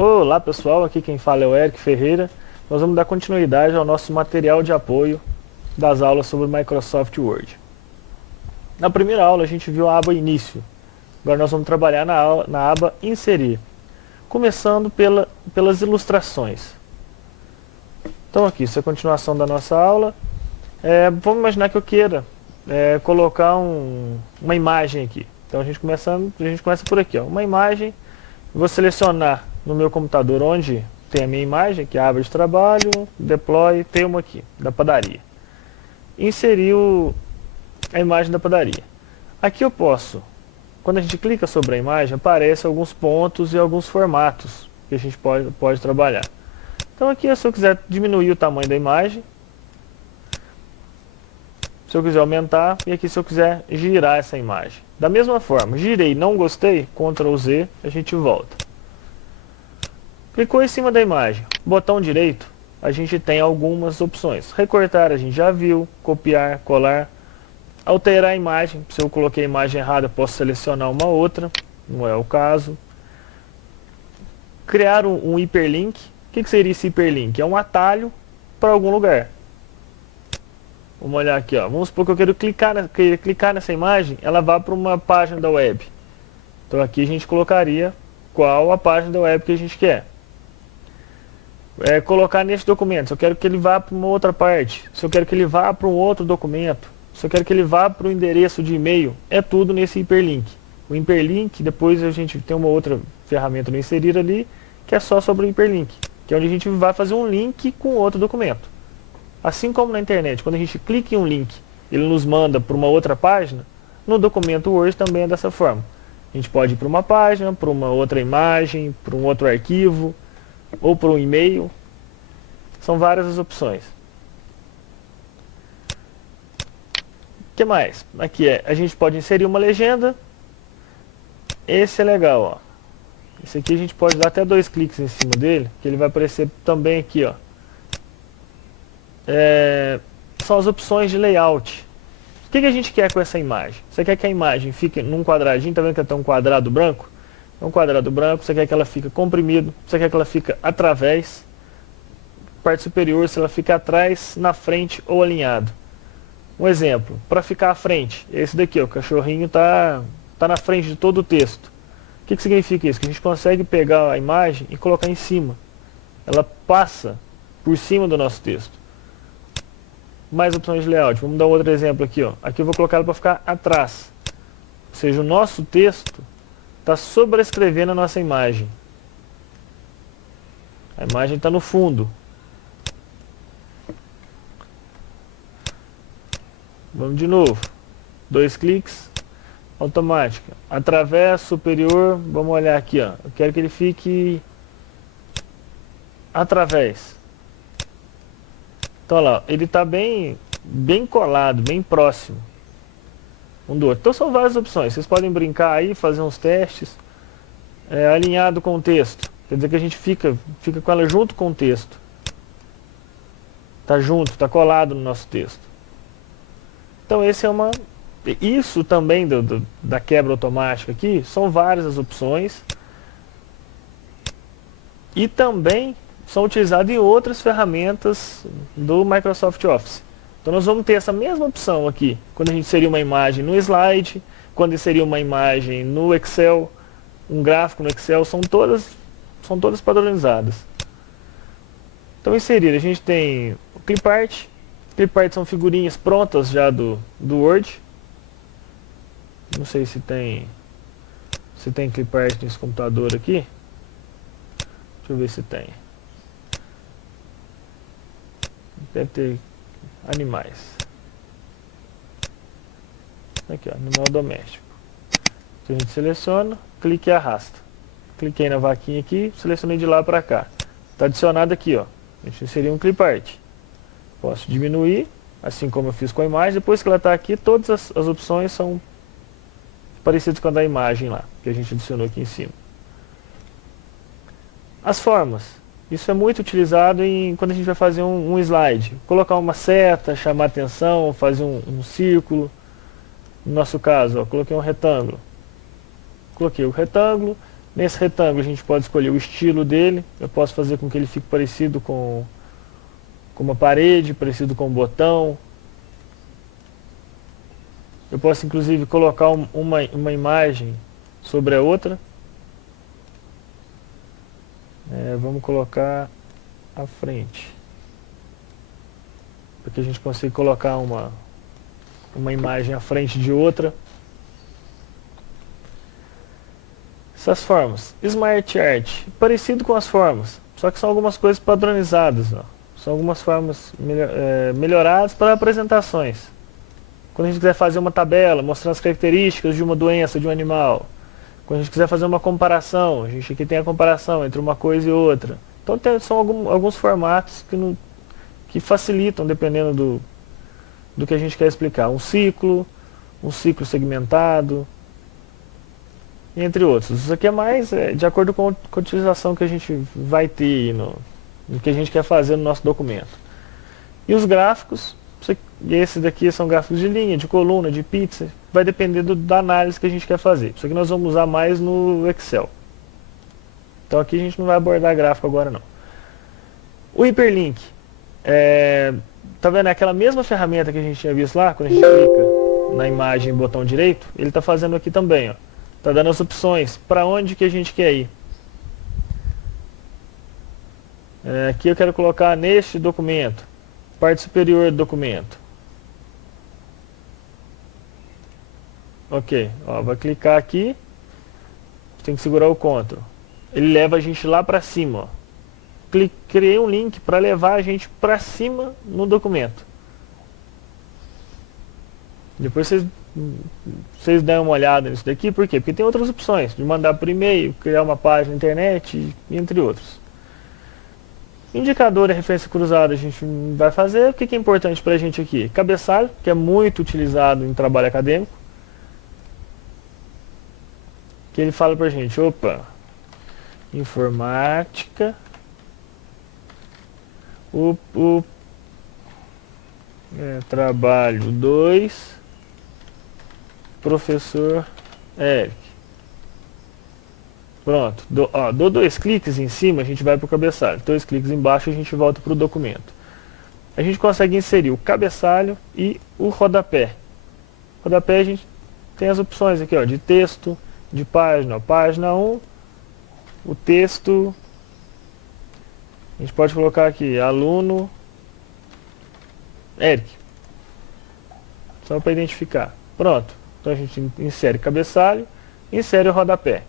Olá pessoal, aqui quem fala é o Eric Ferreira. Nós vamos dar continuidade ao nosso material de apoio das aulas sobre Microsoft Word. Na primeira aula a gente viu a aba Início. Agora nós vamos trabalhar na aba Inserir, começando pelas ilustrações. Então aqui, isso é a continuação da nossa aula. Vamos imaginar que eu queira colocar uma imagem aqui. Então a gente começa por aqui, ó, uma imagem. Vou selecionar no meu computador onde tem a minha imagem, que é a aba de trabalho, deploy, tem uma aqui, da padaria. Inserir a imagem da padaria. Aqui eu posso, quando a gente clica sobre a imagem, aparecem alguns pontos e alguns formatos que a gente pode trabalhar. Então aqui, se eu quiser diminuir o tamanho da imagem, se eu quiser aumentar, e aqui se eu quiser girar essa imagem. Da mesma forma, girei, não gostei, Ctrl Z, a gente volta. Clicou em cima da imagem, botão direito, a gente tem algumas opções. Recortar a gente já viu, copiar, colar, alterar a imagem. Se eu coloquei a imagem errada, posso selecionar uma outra, não é o caso. Criar um hiperlink. O que seria esse hiperlink? É um atalho para algum lugar. Vamos olhar aqui, ó. Vamos supor que eu quero clicar nessa imagem, ela vai para uma página da web. Então aqui a gente colocaria qual a página da web que a gente quer. Colocar nesse documento, se eu quero que ele vá para uma outra parte, se eu quero que ele vá para um outro documento, se eu quero que ele vá para o endereço de e-mail, é tudo nesse hiperlink. O hiperlink, depois a gente tem uma outra ferramenta no inserir ali, que é só sobre o hiperlink, que é onde a gente vai fazer um link com outro documento. Assim como na internet, quando a gente clica em um link, ele nos manda para uma outra página, no documento Word também é dessa forma. A gente pode ir para uma página, para uma outra imagem, para um outro arquivo, ou para um e-mail. São várias as opções. O que mais? Aqui a gente pode inserir uma legenda. Esse é legal, ó. Esse aqui a gente pode dar até 2 cliques em cima dele, que ele vai aparecer também aqui, ó. São as opções de layout. O que a gente quer com essa imagem? Você quer que a imagem fique num quadradinho, tá vendo que tem um quadrado branco? É um quadrado branco, você quer que ela fique comprimido, você quer que ela fique através, parte superior, se ela fica atrás, na frente ou alinhado. Um exemplo, para ficar à frente, esse daqui, ó, o cachorrinho tá na frente de todo o texto. O que significa isso? Que a gente consegue pegar a imagem e colocar em cima. Ela passa por cima do nosso texto. Mais opções de layout. Vamos dar um outro exemplo aqui, ó. Aqui eu vou colocar ela para ficar atrás. Ou seja, o nosso texto está sobrescrevendo a nossa imagem. A imagem está no fundo. Vamos de novo. 2 cliques. Automática. Através, superior. Vamos olhar aqui, ó. Eu quero que ele fique através. Então, olha lá, ele está bem colado, bem próximo um do outro. Então, são várias opções. Vocês podem brincar aí, fazer uns testes. Alinhado com o texto. Quer dizer que a gente fica com ela junto com o texto. Está junto, está colado no nosso texto. Então, isso também da quebra automática aqui, são várias as opções. E também são utilizadas em outras ferramentas do Microsoft Office. Então nós vamos ter essa mesma opção aqui, quando a gente inserir uma imagem no slide, quando inserir uma imagem no Excel, um gráfico no Excel, são todas padronizadas. Então inserir, a gente tem o clipart. Clipart são figurinhas prontas já do Word. Não sei se tem clipart nesse computador aqui. Deixa eu ver se tem. Deve ter animais. Aqui, ó, animal doméstico. Então a gente seleciona, clica e arrasta. Cliquei na vaquinha aqui, selecionei de lá para cá. Está adicionado aqui, ó. A gente inseriu um clipart. Posso diminuir, assim como eu fiz com a imagem. Depois que ela está aqui, todas as opções são parecidas com a da imagem lá, que a gente adicionou aqui em cima. As formas. Isso é muito utilizado quando a gente vai fazer um slide. Colocar uma seta, chamar atenção, fazer um círculo. No nosso caso, ó, coloquei um retângulo. Coloquei o retângulo, Nesse retângulo a gente pode escolher o estilo dele. Eu posso fazer com que ele fique parecido com uma parede, parecido com um botão. Eu posso inclusive colocar uma imagem sobre a outra. Vamos colocar à frente, para que a gente consiga colocar uma imagem à frente de outra. Essas formas, Smart Art, parecido com as formas, só que são algumas coisas padronizadas, ó. São algumas formas melhoradas para apresentações. Quando a gente quiser fazer uma tabela, mostrando as características de uma doença de um animal. Quando a gente quiser fazer uma comparação, a gente aqui tem a comparação entre uma coisa e outra. Então são alguns formatos que facilitam, dependendo do que a gente quer explicar. Um ciclo segmentado, entre outros. Isso aqui é mais de acordo com a utilização que a gente vai ter no que a gente quer fazer no nosso documento. E os gráficos, esses daqui são gráficos de linha, de coluna, de pizza, vai depender da análise que a gente quer fazer. Isso aqui nós vamos usar mais no Excel. Então aqui a gente não vai abordar gráfico agora não. O hiperlink, tá vendo? É aquela mesma ferramenta que a gente tinha visto lá, quando a gente clica na imagem botão direito, ele está fazendo aqui também, ó. Tá dando as opções para onde que a gente quer ir. Aqui eu quero colocar neste documento, parte superior do documento. Ok, ó, vai clicar aqui, tem que segurar o Ctrl. Ele leva a gente lá para cima, ó. Criei um link para levar a gente para cima no documento. Depois vocês dão uma olhada nisso daqui, por quê? Porque tem outras opções, de mandar por e-mail, criar uma página na internet, entre outros. Indicador e referência cruzada a gente vai fazer. O que é importante para a gente aqui? Cabeçalho, que é muito utilizado em trabalho acadêmico. Que ele fala para a gente, opa, informática, trabalho 2, professor Eric. Pronto, dou 2 cliques em cima, a gente vai para o cabeçalho. 2 cliques embaixo, a gente volta para o documento. A gente consegue inserir o cabeçalho e o rodapé. Rodapé a gente tem as opções aqui, ó, de texto, de página. Ó, página 1, o texto, a gente pode colocar aqui, aluno Eric. Só para identificar. Pronto, então a gente insere cabeçalho, insere o rodapé.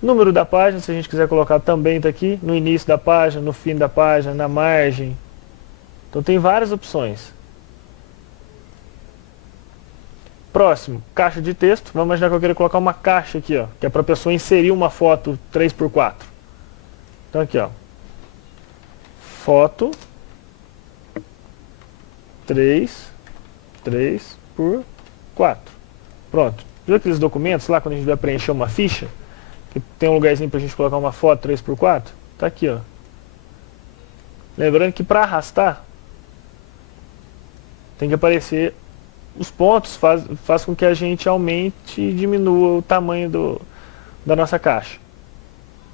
Número da página, se a gente quiser colocar também está aqui, no início da página, no fim da página, na margem. Então tem várias opções. Próximo, caixa de texto. Vamos imaginar que eu quero colocar uma caixa aqui, ó, que é para a pessoa inserir uma foto 3x4. Então aqui, ó, foto 3x4. Pronto. Viu aqueles documentos lá quando a gente vai preencher uma ficha? Que tem um lugarzinho pra gente colocar uma foto 3x4? Tá aqui, ó. Lembrando que para arrastar tem que aparecer os pontos, faz com que a gente aumente e diminua o tamanho da nossa caixa.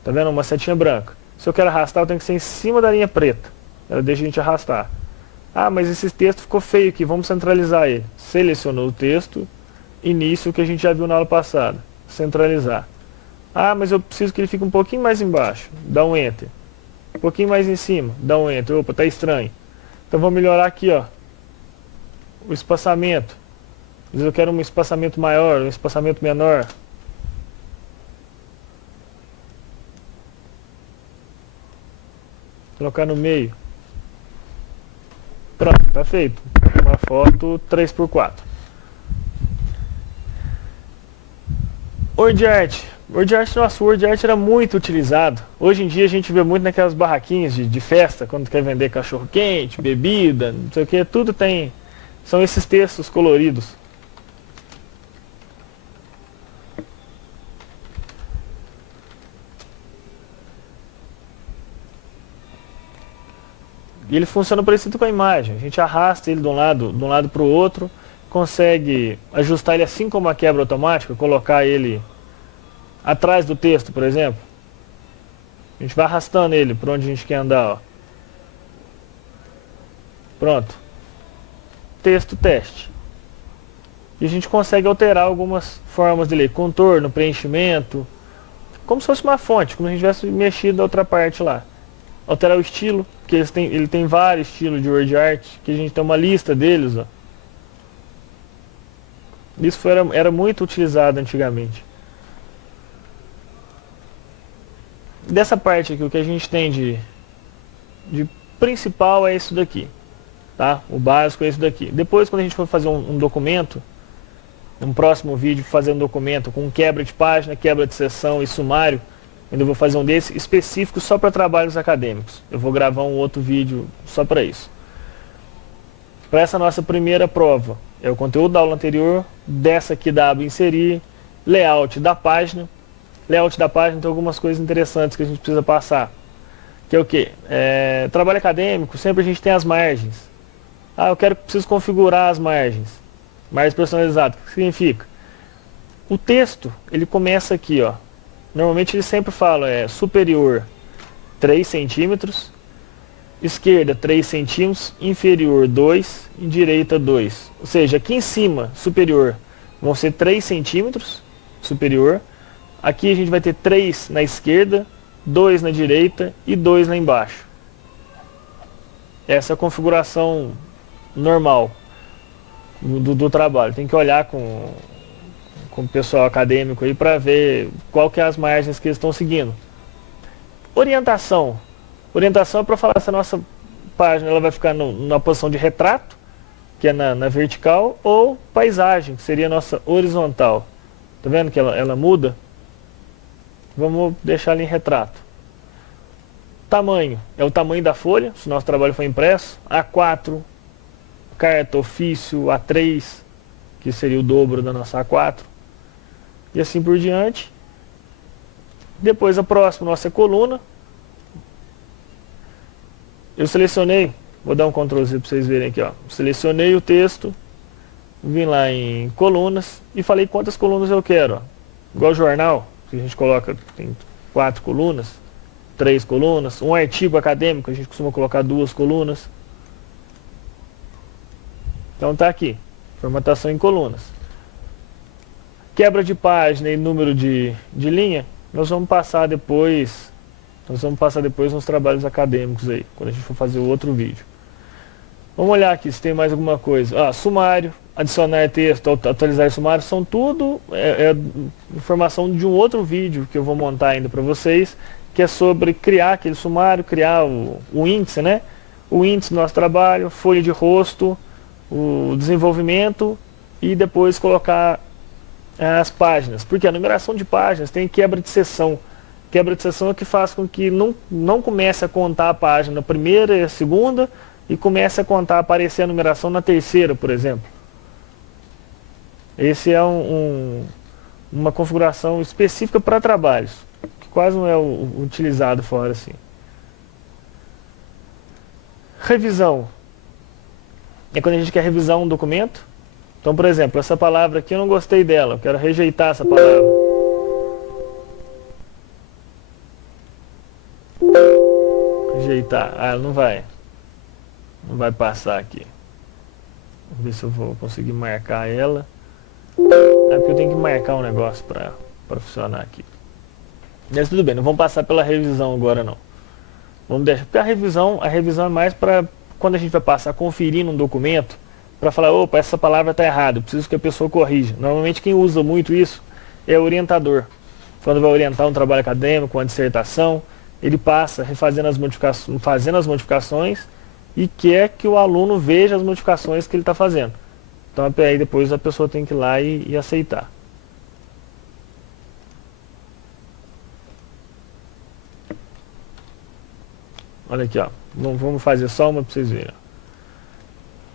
Tá vendo? Uma setinha branca. Se eu quero arrastar, eu tenho que ser em cima da linha preta. Ela deixa a gente arrastar. Ah, mas esse texto ficou feio aqui, vamos centralizar ele. Selecionou o texto, início, que a gente já viu na aula passada. Centralizar. Ah, mas eu preciso que ele fique um pouquinho mais embaixo. Dá um Enter. Um pouquinho mais em cima. Dá um Enter. Opa, tá estranho. Então vou melhorar aqui, ó, o espaçamento. Às vezes eu quero um espaçamento maior, um espaçamento menor. Colocar no meio. Pronto, tá feito. Uma foto 3x4. WordArt. WordArt, nossa, o WordArt era muito utilizado. Hoje em dia a gente vê muito naquelas barraquinhas de festa, quando quer vender cachorro quente, bebida, não sei o que, tudo tem. São esses textos coloridos. E ele funciona parecido com a imagem. A gente arrasta ele de um lado para o outro, consegue ajustar ele assim como a quebra automática, colocar ele atrás do texto, por exemplo. A gente vai arrastando ele para onde a gente quer andar, ó. Pronto. Texto teste. E a gente consegue alterar algumas formas dele, contorno, preenchimento, como se fosse uma fonte, como se a gente tivesse mexido a outra parte lá. Alterar o estilo, porque ele tem vários estilos de word art, que a gente tem uma lista deles, ó. Isso era muito utilizado antigamente. Dessa parte aqui, o que a gente tem de principal é isso daqui, tá? O básico é isso daqui. Depois, quando a gente for fazer um documento, um próximo vídeo, fazer um documento com quebra de página, quebra de seção e sumário, ainda vou fazer um desse específico só para trabalhos acadêmicos. Eu vou gravar um outro vídeo só para isso. Para essa nossa primeira prova, é o conteúdo da aula anterior, dessa aqui da aba inserir, layout da página. Layout da página tem algumas coisas interessantes que a gente precisa passar. Que é o quê? Trabalho acadêmico, sempre a gente tem as margens. Ah, preciso configurar as margens. Margens personalizadas. O que significa? O texto, ele começa aqui, ó. Normalmente ele sempre fala, superior 3 centímetros, esquerda 3 centímetros, inferior 2 e direita 2. Ou seja, aqui em cima, superior, vão ser 3 centímetros, superior. Aqui a gente vai ter 3 na esquerda, 2 na direita e 2 lá embaixo. Essa é a configuração normal do trabalho. Tem que olhar com o pessoal acadêmico aí para ver qual que é as margens que eles estão seguindo. Orientação. Orientação é para falar se a nossa página ela vai ficar na posição de retrato, que é na vertical, ou paisagem, que seria a nossa horizontal. Tá vendo que ela muda? Vamos deixar ali em retrato. Tamanho. É o tamanho da folha, se o nosso trabalho for impresso. A4, carta, ofício, A3, que seria o dobro da nossa A4. E assim por diante. Depois a próxima, nossa coluna. Eu selecionei, vou dar um Ctrl Z para vocês verem aqui, ó. Selecionei o texto, vim lá em colunas e falei quantas colunas eu quero, ó. Igual jornal, que a gente coloca, tem 4 colunas, 3 colunas. Um artigo acadêmico, a gente costuma colocar 2 colunas. Então tá aqui, formatação em colunas. Quebra de página e número de linha, nós vamos passar depois nos trabalhos acadêmicos aí, quando a gente for fazer o outro vídeo. Vamos olhar aqui se tem mais alguma coisa. Sumário, adicionar texto, atualizar sumário, são tudo informação de um outro vídeo que eu vou montar ainda para vocês, que é sobre criar aquele sumário, criar o índice, né? O índice do nosso trabalho, folha de rosto, o desenvolvimento e depois colocar as páginas, porque a numeração de páginas tem quebra de seção. Quebra de seção é que faz com que não comece a contar a página na primeira e a segunda e comece a contar, aparecer a numeração na terceira, por exemplo. Esse é uma configuração específica para trabalhos, que quase não é utilizado fora assim. Revisão. É quando a gente quer revisar um documento. Então, por exemplo, essa palavra aqui eu não gostei dela, eu quero rejeitar essa palavra. Rejeitar. Ela não vai passar aqui. Vamos ver se eu vou conseguir marcar ela. Porque eu tenho que marcar um negócio para funcionar aqui. Mas tudo bem, não vamos passar pela revisão agora não. Vamos deixar, porque a revisão é mais para quando a gente vai passar conferindo um documento, para falar, opa, essa palavra está errada, eu preciso que a pessoa corrija. Normalmente quem usa muito isso é o orientador. Quando vai orientar um trabalho acadêmico, uma dissertação, ele passa fazendo as modificações e quer que o aluno veja as modificações que ele está fazendo. Então aí depois a pessoa tem que ir lá e aceitar. Olha aqui, ó. Vamos fazer só uma para vocês verem.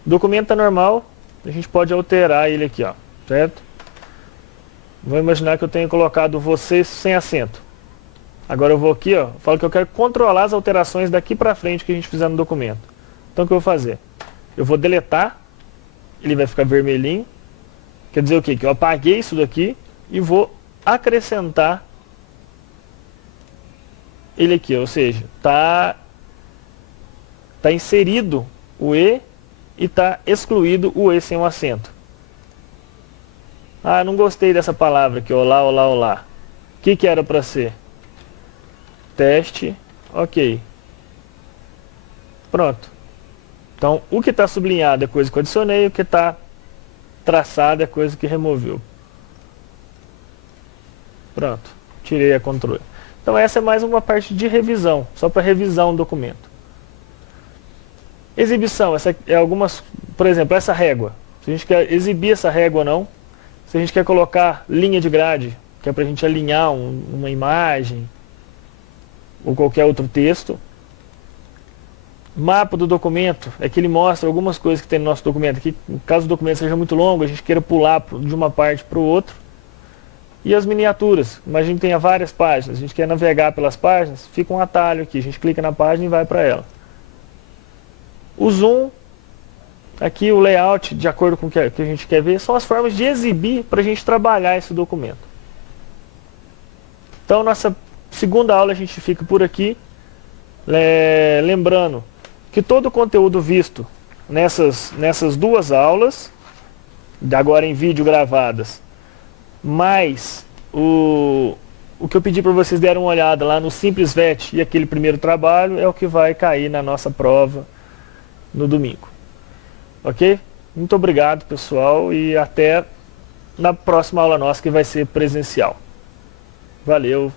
O documento é normal, a gente pode alterar ele aqui, ó, certo? Vamos imaginar que eu tenho colocado você sem acento. Agora eu vou aqui, ó, falo que eu quero controlar as alterações daqui para frente que a gente fizer no documento. Então o que eu vou fazer? Eu vou deletar, ele vai ficar vermelhinho. Quer dizer o quê? Que eu apaguei isso daqui e vou acrescentar ele aqui, ou seja, tá inserido o E e está excluído o E sem um acento. Ah, não gostei dessa palavra aqui, olá, olá, olá. O que era para ser? Teste, ok. Pronto. Então, o que está sublinhado é coisa que eu adicionei, o que está traçado é coisa que removeu. Pronto, tirei a controle. Então essa é mais uma parte de revisão, só para revisar um documento. Exibição, essa é algumas, por exemplo, essa régua. Se a gente quer exibir essa régua ou não, se a gente quer colocar linha de grade, que é para a gente alinhar uma imagem ou qualquer outro texto. Mapa do documento, é que ele mostra algumas coisas que tem no nosso documento. Aqui, caso o documento seja muito longo, a gente queira pular de uma parte para o outro. E as miniaturas, imagina que tenha várias páginas, a gente quer navegar pelas páginas, fica um atalho aqui, a gente clica na página e vai para ela. O zoom, aqui o layout, de acordo com o que a gente quer ver, são as formas de exibir para a gente trabalhar esse documento. Então, nossa segunda aula a gente fica por aqui, lembrando que todo o conteúdo visto nessas duas aulas, agora em vídeo gravadas, mais o que eu pedi para vocês derem uma olhada lá no Simples VET e aquele primeiro trabalho, é o que vai cair na nossa prova no domingo. Ok? Muito obrigado, pessoal, e até na próxima aula nossa, que vai ser presencial. Valeu!